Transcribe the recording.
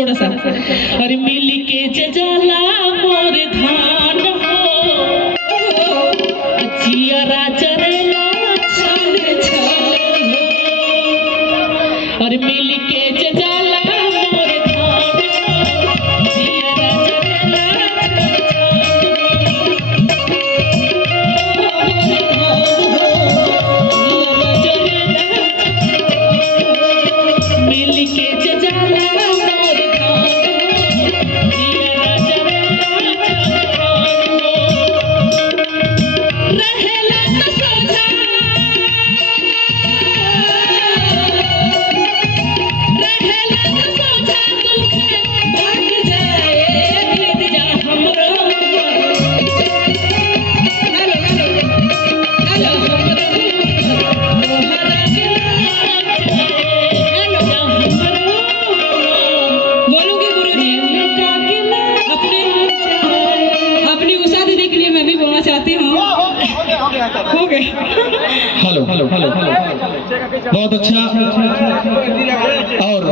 थोड़ा सा। अरे मिल के जला मोर धान हो जियरा चरेला छन छन हो। अरे मिल के जला मोर धान हो जियरा चरेला मिल के जला चाहती हूँ। हो गए। हेलो हेलो हेलो हेलो, बहुत अच्छा। और